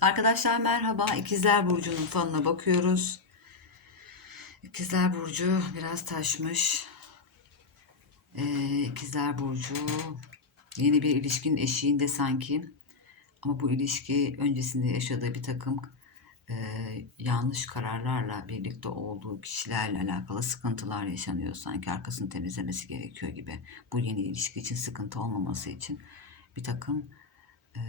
Arkadaşlar merhaba. İkizler Burcu'nun falına bakıyoruz. İkizler Burcu biraz taşmış. Ee, İkizler Burcu yeni bir ilişkinin eşiğinde sanki. Ama bu ilişki öncesinde yaşadığı bir takım e, yanlış kararlarla birlikte olduğu kişilerle alakalı sıkıntılar yaşanıyor. Sanki arkasını temizlemesi gerekiyor gibi. Bu yeni ilişki için sıkıntı olmaması için bir takım e,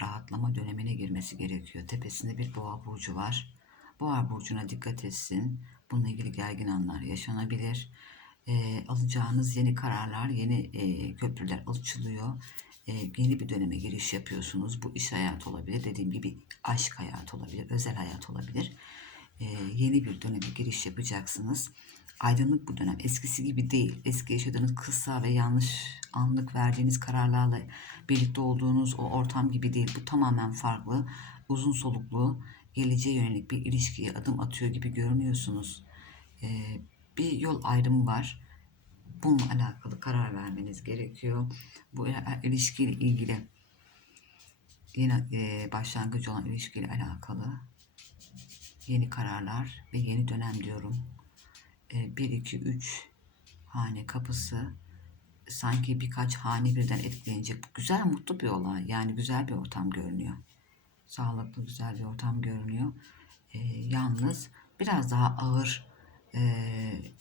rahatlama dönemine girmesi gerekiyor. Tepesinde bir boğa burcu var. Boğa burcuna dikkat etsin. Bununla ilgili gergin anlar yaşanabilir. E, alacağınız yeni kararlar, yeni e, köprüler açılıyor. E, yeni bir döneme giriş yapıyorsunuz. Bu iş hayatı olabilir. Dediğim gibi aşk hayatı olabilir, özel hayat olabilir. E, yeni bir döneme giriş yapacaksınız. Aydınlık bu dönem. Eskisi gibi değil. Eski yaşadığınız kısa ve yanlış anlık verdiğiniz kararlarla birlikte olduğunuz o ortam gibi değil. Bu tamamen farklı. Uzun soluklu, geleceğe yönelik bir ilişkiye adım atıyor gibi görünüyorsunuz. Ee, bir yol ayrımı var. Bununla alakalı karar vermeniz gerekiyor. Bu ilişkiyle ilgili yeni e, başlangıcı olan ilişkiyle alakalı yeni kararlar ve yeni dönem diyorum. 1, 2, 3 hane kapısı sanki birkaç hane birden etkileyecek. Güzel, mutlu bir olay. Yani güzel bir ortam görünüyor. Sağlıklı, güzel bir ortam görünüyor. E, yalnız biraz daha ağır e,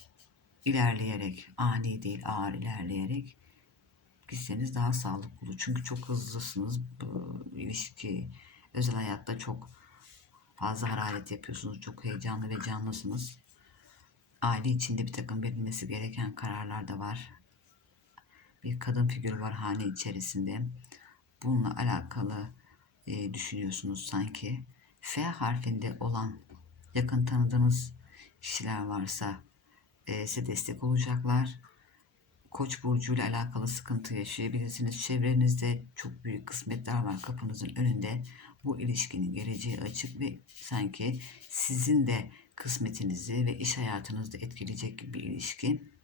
ilerleyerek, ani değil ağır ilerleyerek gitseniz daha sağlıklı olur. Çünkü çok hızlısınız. Bu ilişki, özel hayatta çok fazla hararet yapıyorsunuz. Çok heyecanlı ve canlısınız aile içinde bir takım verilmesi gereken kararlar da var. Bir kadın figürü var hane içerisinde. Bununla alakalı e, düşünüyorsunuz sanki. F harfinde olan yakın tanıdığınız kişiler varsa e, size destek olacaklar. Koç burcu ile alakalı sıkıntı yaşayabilirsiniz. Çevrenizde çok büyük kısmetler var kapınızın önünde. Bu ilişkinin geleceği açık ve sanki sizin de kısmetinizi ve iş hayatınızı etkileyecek bir ilişki.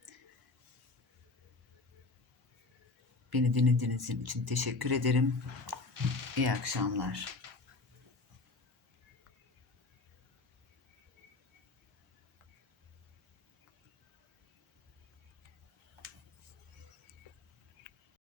Beni dinlediğiniz için teşekkür ederim. İyi akşamlar.